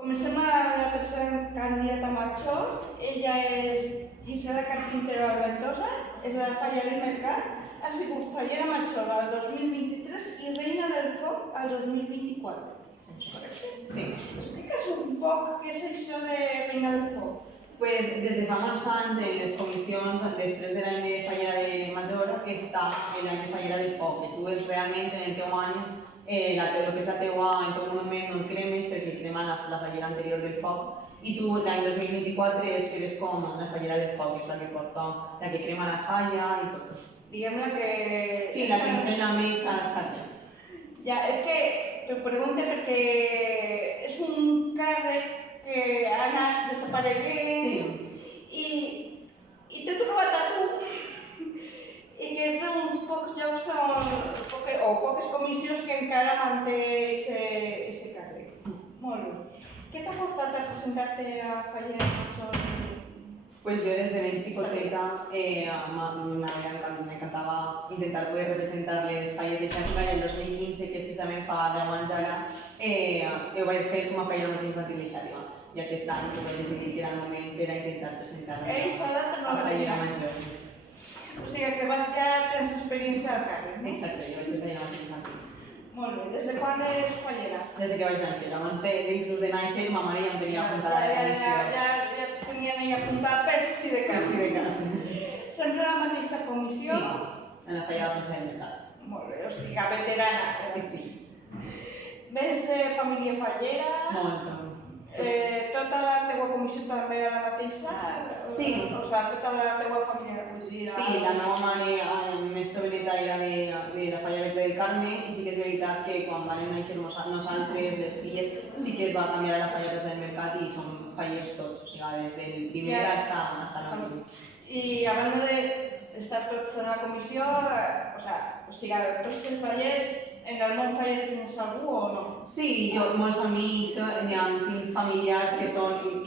Comencem amb la tercera candidata major. Ella és Gisela Carpintero Alventosa, és de la Falla del Mercat. Ha sigut fallera major al 2023 i reina del foc al 2024. Sí. Explica'ns un poc què és això de reina del foc. Pues des de fa molts anys en les comissions, després de l'any de fallera de major, està l'any de fallera del foc, que tu és realment en el teu any, el que és la teua, en teu monument no el cremes perquè crema la fallera anterior del foc, i tu l'any 2024 eres com la fallera del foc, és la que porta, la que crema la falla i tot. Diguem-ne que... Sí, la que ensenya més a xarxa. Ja, és que t'ho pregunto perquè és un càrrec que ha anat desapareguent i t'he trobat a tu i que és d'uns pocs llocs o poques comissions que encara manté aquest càrrec. Molt bé. Què t'ha portat a presentar-te a Fallera Major? Pues yo desde bien xicoteta m'encantava intentar poder representar les falles de xarxa i el 2015, que precisament fa 10 anys ara, ho vaig fer com a fallera major infantil de xarxa. I aquest any vaig decidir que era el moment per a intentar presentar-me a fallera major. O sigui que ja tens experiència al càrrec, no? Exacte, jo vaig ser fallera major infantil. Molt bé. Des de quan és fallera? Des que vaig néixer. Abans d'inclús de néixer, ma mare ja em tenia apuntada a la comissió. Ja tenien ahí apuntat per si de cas. Per si de cas. Sempre a la mateixa comissió? Sí, en la fallera de plaça del mercat. Molt bé, o sigui, veterana. Sí. Vens de família fallera? Molt. Tota la teua comissió també era la mateixa? Sí. O sigui, tota la teua família, vull dir... Sí, la meva mare més joveneta era de la Falla Verge del Carme i sí que és veritat que quan vam néixer nosaltres, les filles, sí que es va canviar a la Falla Verge del Mercat i som fallers tots, o sigui, des del primer fins a l'últim. I a banda d'estar tots en la comissió, o sigui, tots els fallers, en el món faller tens algú o no? Sí, jo molts amics, tinc familiars que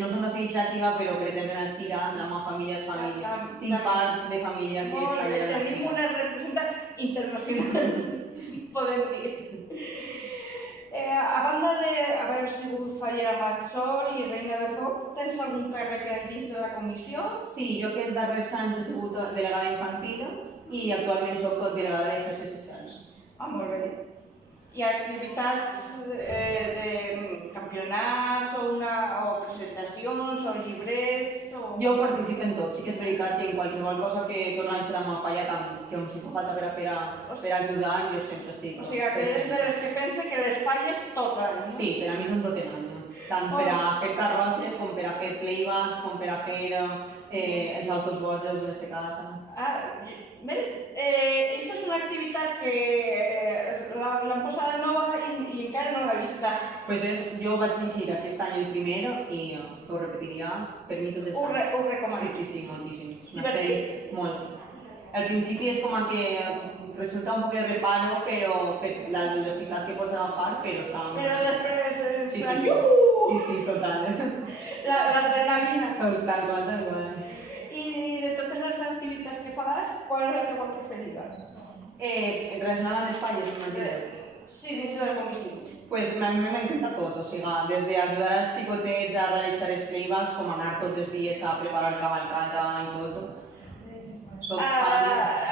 no són d'ací iniciativa, però per exemple en el Sira, la meva família és família. Tinc part de família que és fallera del Sira. Tenim una representant internacional, podem dir. A banda d'haver sigut fallera major i reina de foc, tens algun càrrec dins de la comissió? Sí, jo que els darrers anys he sigut delegada infantil i actualment soc delegada de xarxes socials. Molt bé. Hi ha activitats de campionats o presentacions o llibres? Jo participo en tot, sí que és veritat que en qualsevol cosa que organitzi la meva falla, tant que un psicòpata per ajudar, jo sempre estic. O sigui, que eres de les que pensa que les falles tot l'any, no? Sí, per a mi són tot l'any. Tant per a fer carrosses, com per a fer playbacks, com per a fer els autos bojos, les de casa. Aquesta és una activitat que l'han posada nova i encara no l'he vista. Jo vaig llegir aquest any el primer i ho repetiria per mi tots els anys. Ho recomanes? Sí, moltíssim. Divertit? Molt. Al principi és com que resulta un poc de reparo, però per la velocitat que pots agafar, però està... Però després... Sí, total. L'adrenalina. Total. I de totes les activitats que fas, qual és la teva preferida? Relacionada amb les falles, m'imagino. Sí, dins de la comissió. Pues a mi m'encanta tot, o sigui, des d'ajudar els xicotets a realitzar els playbacks, com anar tots els dies a preparar cavalcada i tot. Soc fan.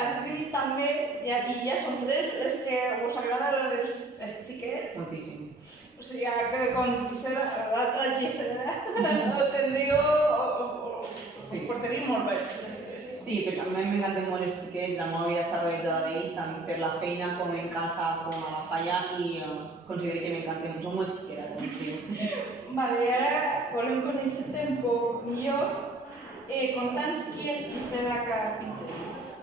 Has dit també, i ja són tres, les que us agraden els xiquets. Moltíssim. O sigui, que con Gisela, l'altra Gisela, ho tindríeu, us portaria molt bé. Sí, perquè a mi m'encanten molt els xiquets, la meva vida està rodejada d'ells, tant per la feina com en casa com a la falla, i considero que m'encanten, som molt xiquera, com es diu. Vale, ara volem conèixer-te un poc millor. Conta'ns qui és Gisela Carpintero.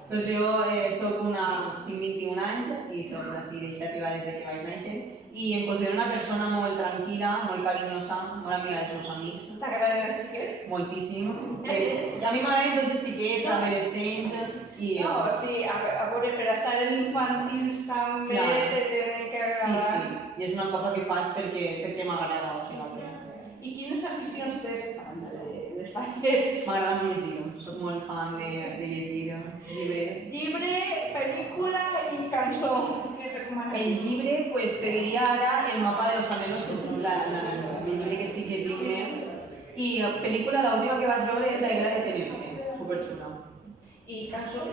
Pues jo tinc 21 anys i soc d'ací d'iniciativa des que vaig néixer i em considero una persona molt tranquil·la, molt carinyosa, molt amiga dels meus amics. T'agraden els xiquets? Moltíssim. A mi m'agraden tots els xiquets, adolescents i... No, sí, a veure, per estar en infantils també te tenen que agradar. Sí, i és una cosa que faig perquè m'agrada, o sigui. I quines aficions tens? Les falles. M'agrada molt llegir, soc molt fan de llegir llibres. Llibre, pel·lícula i cançó. Què recomanes? El llibre, pues te diria ara El mapa de los anhelos, que és el llibre que estic llegint I pel·lícula, l'última que vaig veure és La idea de Tenerife, superxula. I cançó?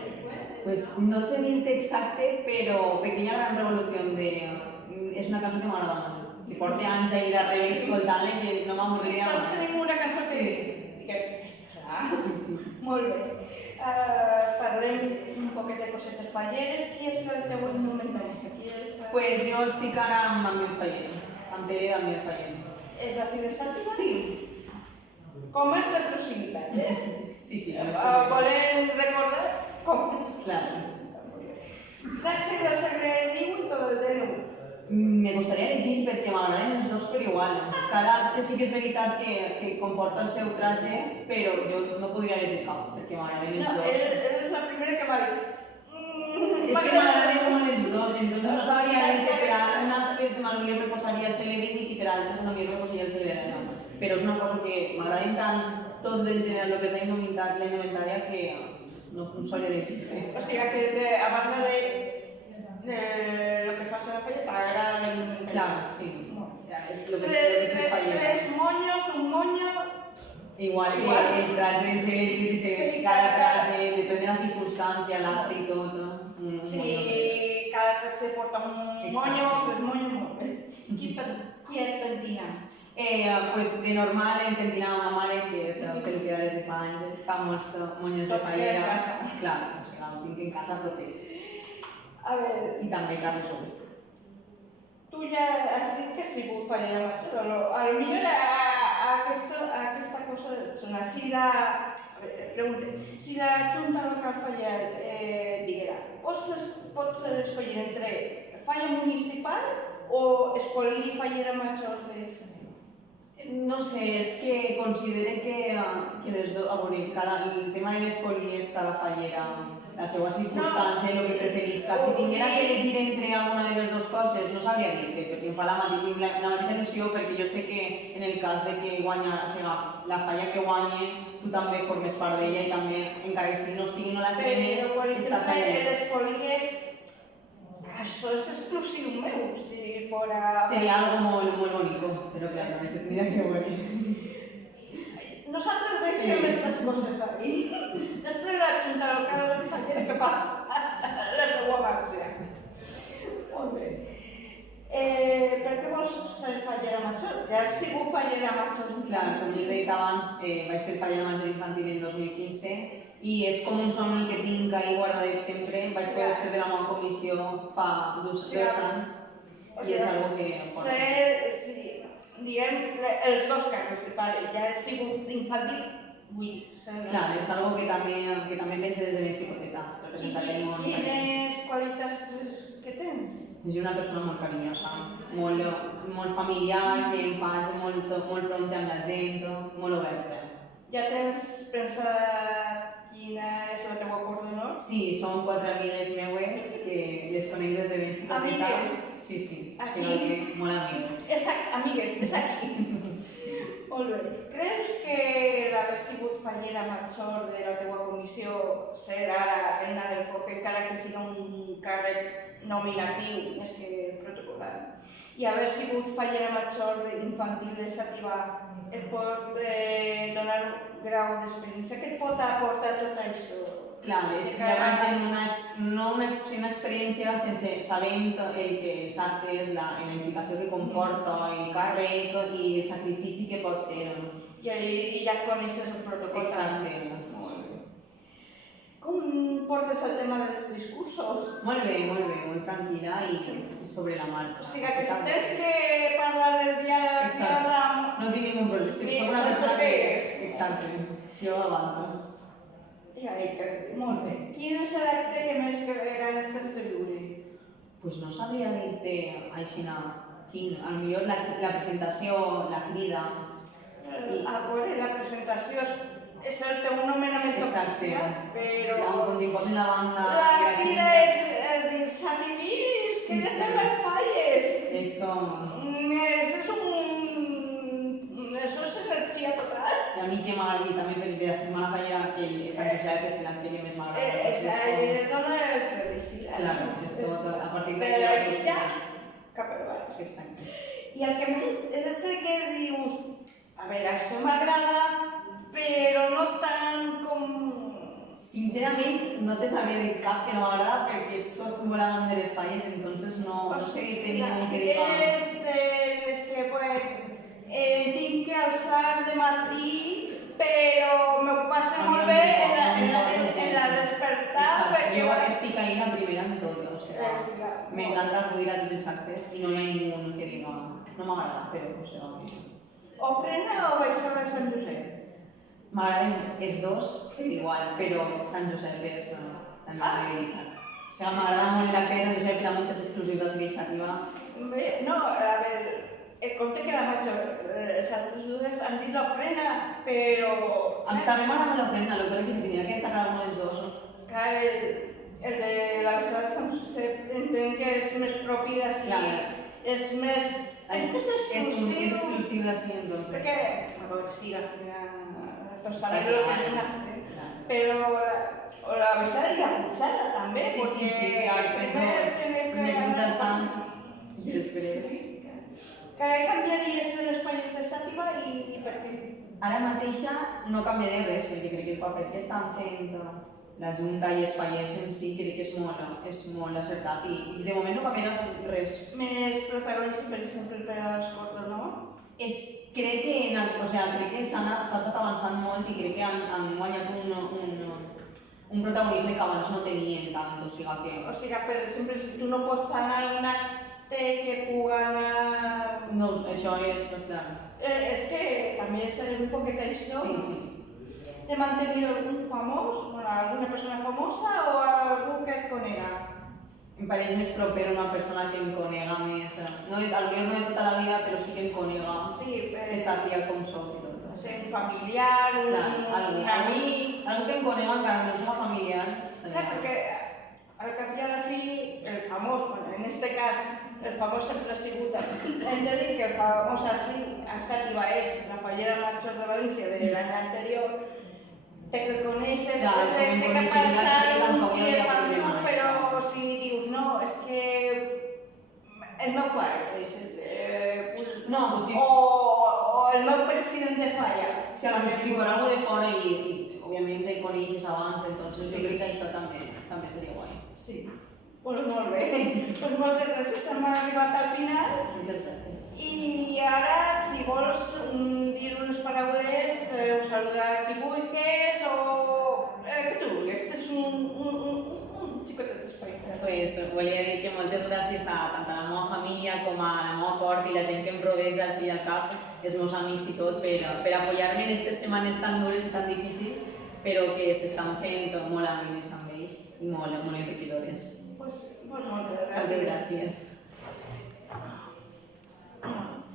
Pues no sé dir-te exacte, però Pequeña Gran Revolución és una cançó que m'agrada molt. Que porta anys ahir darrere escoltant-la i que no m'avorriria mai. Tots tenim una cançó que diguem, aquesta serà. Sí. Molt bé. Parlem un poquet de cosetes falleres. Qui és el teu indumentarista? Pues jo estic ara amb Amiel Fallera, amb Tere d'Amiel Fallera. És d'ací de Sàtiva? Sí. Com és de proximitat, Sí. Volem recordar com és. Claro. Traje del segle XIX i tot el XIX. Me gustaría llegir perquè m'agraden els dos per igual. Cada acte sí que és veritat que comporta el seu traje, però jo no podria llegir cap, perquè m'agraden els No, dos. eres la primera que va dir. És que m'agraden molt els dos, entonces no sabria dir que per a un acte potser me posaria el segle XX i per a altres potser me posaria el segle XIX. Però és una cosa que m'agraden tant tot en general, el que és la indumentària, que no sabria llegir. O sigui que a banda de lo que fas a la falla, t'agrada la indumentària. Clar, sí. És el que és el Fallera. Tres moños, un moño. Igual que el traje se dice cada traje, depende de la circunstancia, l'acte i tot. Sí, cada traje porta un moño, tres moños, molt bé. Qui et pentina? Pues de normal em pentinava ma mare, que és peluquera des de fa anys, fa molts moños de Fallera. Tot queda a casa. Clar, o sigui, ho tinc en casa proper. A veure, I també carrer. tu ja has dit que has sigut fallera major, però potser aquesta cosa, si la Junta Local Fallera diguera, pots escollir entre falla municipal o escollir fallera major de Sàtiva? No sé, és que considero que les dues, a veure, el tema de les polies, cada fallera, la seva circumstància i el que preferisca. Si tinguera que elegir entre alguna de les dues coses, no sabria dir-te, perquè em fa la mateixa il·lusió, perquè jo sé que en el cas de que guanya, o sigui, la falla que guanye, tu també formes part d'ella i també, encara que no estigui no la cremes, estàs allà. Les polies, això és exclusiu meu, si fora... Seria algo molt bonico, però clar, també se tindria que veure. Nosaltres deixem aquestes coses ahí. Després la Junta Local Fallera que fas la seva marxa. Molt bé. Per què vols ser fallera major? Ja has sigut fallera major. Clar, com jo t'he dit abans, vaig ser fallera major infantil en 2015 i és com un somni que tinc ahí guardadet sempre. Vaig poder ser de la meva comissió fa 2 anys i és algo que... Diguem, els dos casos, ja he sigut infantil, vull ser... Clar, és algo que també pense des de ben xicoteta, representar el món. Quines qualitats creus que tens? És una persona molt carinyosa, molt familiar, que em faig molt pronta amb la gent, molt oberta. Ja tens pensat quina és la teva cor d'honor? Sí, són 4 amigues meues que les conec des de ben xicoteta. Amigues? Sí, Aquí? molt amigues. Amigues, és aquí. Molt bé. Creus que d'haver sigut fallera major de la teva comissió ser ara reina del foc, encara que sigui un càrrec nominatiu més que protocolar, i haver sigut fallera major infantil de Sàtiva et pot donar un grau d'experiència? Què et pot aportar tot això? Clar, és que ja vaig en una experiència sense sabent el que els actes, la implicació que comporta, el càrrec i el sacrifici que pot ser. I ja coneixes el protocol. Exacte. Com portes el tema dels discursos? Molt bé, molt tranquil·la i sobre la marxa. O sigui que si tens que parlar del dia de... No tinc ningú problema. Sí, soc una persona que... Exacte, jo avanto. Molt bé. Quin és l'acte que més ganes tens de viure? Pues no sabria dir-te així, potser la presentació, la crida. A veure, la presentació és el teu nomenament oficial, però... Quan t'hi posen la banda... La crida és dir, Sativis, que ja estem per falles! És com... Això és energia total. I a mi que m'agrada també perquè la setmana fallera és Sant Josep, és l'acte que més m'agrada. Es dona el tradició. Claro, és tot, a partir de la guilla cap a baix. Exacte. I el que més és el que dius, a veure, això m'agrada, Sincerament, no te sabria dir cap que no m'agrada perquè soc molt amant de les falles, entonces no sé tenir un que diga... És de les que tinc que alçar de matí, però m'ho passo molt bé en la despertar. Jo estic ahí la primera en tot, o sigui, m'encanta acudir a tots els actes i no hi ha ningú que diga no m'agrada, però o sigui... Ofrena o baixada de Sant Josep? M'agraden els dos per igual, però Sant Josep és la meva debilitat. O sigui, m'agrada molt l'acte de Sant Josep i hi ha moltes exclusives d'iniciativa. No, a veure, compte que la major, les altres dues han dit l'ofrena, però... També m'agrada l'ofrena, el que si tindria que destacar alguna dels dos. Clar, el de la baixada de Sant Josep entenc que és més propi d'ací, és més exclusiu. És exclusiu d'ací, entonces. Perquè, a veure, sí, la ofrena... Tots sabem el que és una ofrena, però la baixada i la pujada també, Sí, clar, és de pujar al sant i després... Què canviaries de les falles de Xàtiva i per què? Ara mateixa no canviaré res, perquè crec que el paper que estan fent la Junta i els fallers en si crec que és molt acertat i de moment no canviarà res. Més protagonisme, per exemple, per als cordos, no? Crec que s'ha estat avançant molt i crec que han guanyat un protagonisme que abans no tenien tant, o sigui que... O sigui, per exemple, si tu no pots anar a un acte que puga anar... No, això és, clar. És que també és un poquet això. Sí. De mantenir algun famós, alguna persona famosa o algú que et conega? Em pareix més proper una persona que em conega més, potser no de tota la vida, però sí que em conega, que sàpiga com soc i tot. Un familiar, un amic... Algú que em conega encara no sigui familiar. Clar, perquè al cap i a la fi, el famós, en este cas, el famós sempre ha sigut... Hem de dir que el famós a Xàtiva és la fallera major de València de l'any anterior, té que conèixer, té que passar uns dies amb tu, però si dius, no, és que el meu pare, per exemple, o el meu president de falla. Si fos algú de fora i òbviament te coneixes abans, entonces jo crec que això també seria guai. Sí. Doncs molt bé. Doncs moltes gràcies, hem arribat al final. Moltes gràcies. I ara, si vols dir unes paraules, saludar qui vulguis o que tu vulguis. Tens un xicotet espai. Pues volia dir que moltes gràcies a tant a la meva família com a la meva cort i la gent que em rodeja al fi i al cap, els meus amics i tot, per apoyar-me en aquestes setmanes tan dures i tan difícils, però que s'estan fent molt amenes amb ells i molt enriquidores. Pues moltes gràcies. Moltes gràcies.